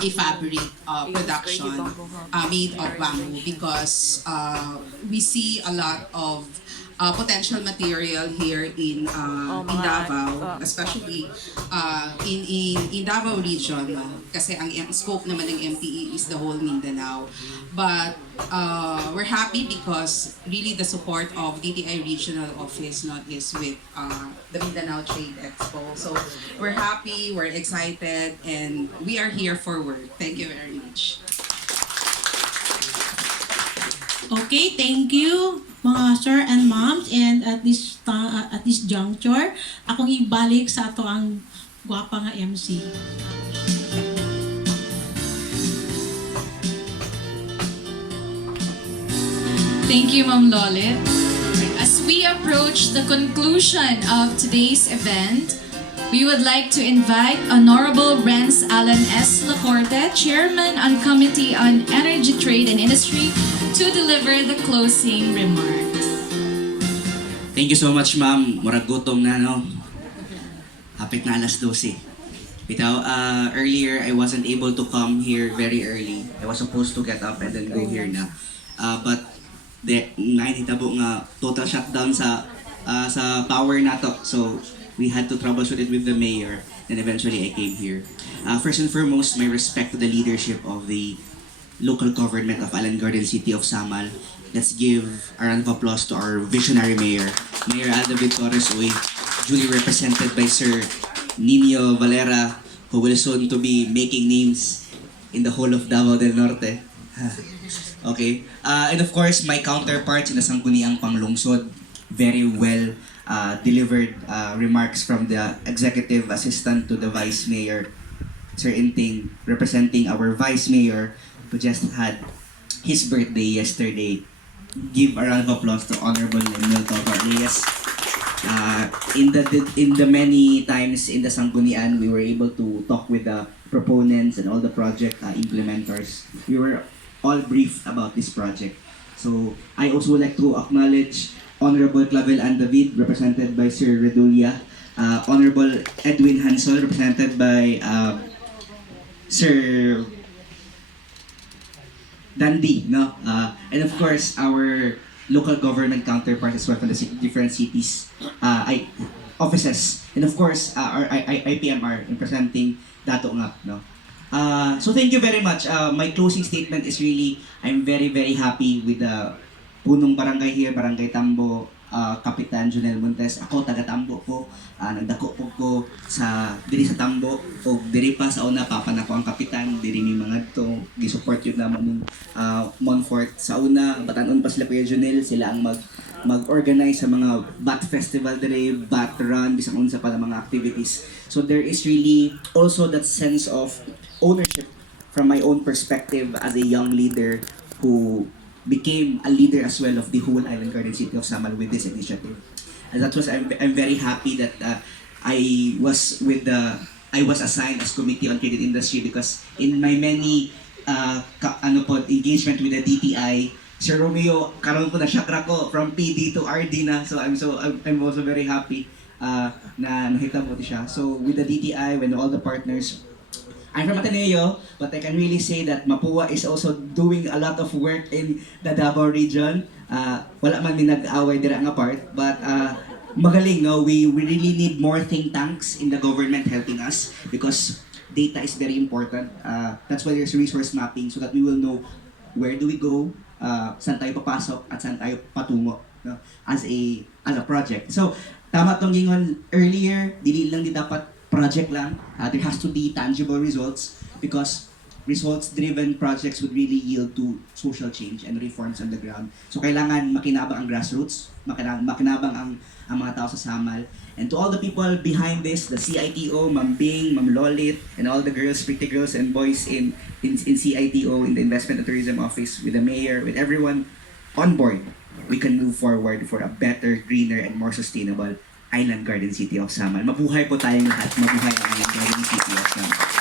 a fabric production made of bamboo because we see a lot of potential material here in Davao, especially in Davao region, no? Kasi ang scope naman ng MTE is the whole Mindanao. But we're happy because really the support of DTI Regional Office, no, is with the Mindanao Trade Expo. So we're happy, we're excited, and we are here for work. Thank you very much. Okay, thank you mga sir and moms, and at this juncture akong ibalik sa ato ang gwapa nga MC. Thank you, Ma'am Lolit. As we approach the conclusion of today's event, we would like to invite Honorable Renz Alan S. Lacorte, Chairman on Committee on Energy, Trade and Industry, to deliver the closing remarks. Thank you so much, ma'am. Murag gutom na, no? Hapit na alas 12. Bitaw, earlier, I wasn't able to come here very early. I was supposed to get up and then go here na. But, nakitabo nga total shutdown sa power nato. So, we had to troubleshoot it with the mayor. And eventually, I came here. First and foremost, my respect to the leadership of the local government of Alan Garden City of Samal. Let's give a round of applause to our visionary mayor, Mayor Alda Victorious Uy, duly represented by Sir Nino Valera, who will soon to be making names in the whole of Davao del Norte. Okay. And of course, my counterparts in the Sangguniang Panglungsod, very well delivered remarks from the executive assistant to the vice mayor, Sir Inting, representing our vice mayor, who just had his birthday yesterday. Give a round of applause to Honorable Emil Tovar Reyes. In the many times in the Sanggunian, we were able to talk with the proponents and all the project implementers. We were all briefed about this project. So I also would like to acknowledge Honorable Clavel Andavid, represented by Sir Redulia, Honorable Edwin Hansel, represented by Sir Dandy, no? And of course, our local government counterparts as well from the different cities, offices. And of course, our IPMR representing Dato Ngap, no? So thank you very much. My closing statement is really, I'm very, very happy with the punong barangay here, Barangay Tambo, Kapitan Junel Montes. Ako, taga Tambo ko. Nagdako po ko diri sa Tambo. O diri pa sa una, papa na ko ang kapitan. Diri ni mga to. Gisupport yun naman Monfort. Sa una, batanon pa sila Kuya Junel. Sila ang mag-organize sa mga bat festival diri, bat run, bisang unsa pa na mga activities. So there is really also that sense of ownership from my own perspective as a young leader who became a leader as well of the whole Island Garden City of Samal with this initiative. And that was, I'm very happy that I was assigned as Committee on Trade and Industry because in my many engagement with the DTI, Sir Romeo, karon ko na chakra ko from PD to RD na. So I'm also very happy na nahitabo siya. So with the DTI, when all the partners, I'm from Ateneo, but I can really say that Mapua is also doing a lot of work in the Davao region. Wala man mi nag-away dira nga part, but magaling, no? We really need more think tanks in the government helping us because data is very important. That's why there's resource mapping so that we will know where do we go, saan tayo papasok, at saan tayo patungo, no? As a project. So, tama tong gingon earlier, dili lang di dapat project lang. There has to be tangible results because results-driven projects would really yield to social change and reforms on the ground. So kailangan makinabang ang grassroots, makinabang ang mga tao sa Samal. And to all the people behind this, the CITO, Ma'am Bing, Ma'am Lolit, and all the girls, pretty girls and boys in CITO, in the Investment and Tourism Office, with the mayor, with everyone on board, we can move forward for a better, greener, and more sustainable Island Garden City of Samal. Mabuhay po tayong lahat. Mabuhay ang Island Garden City of Samal.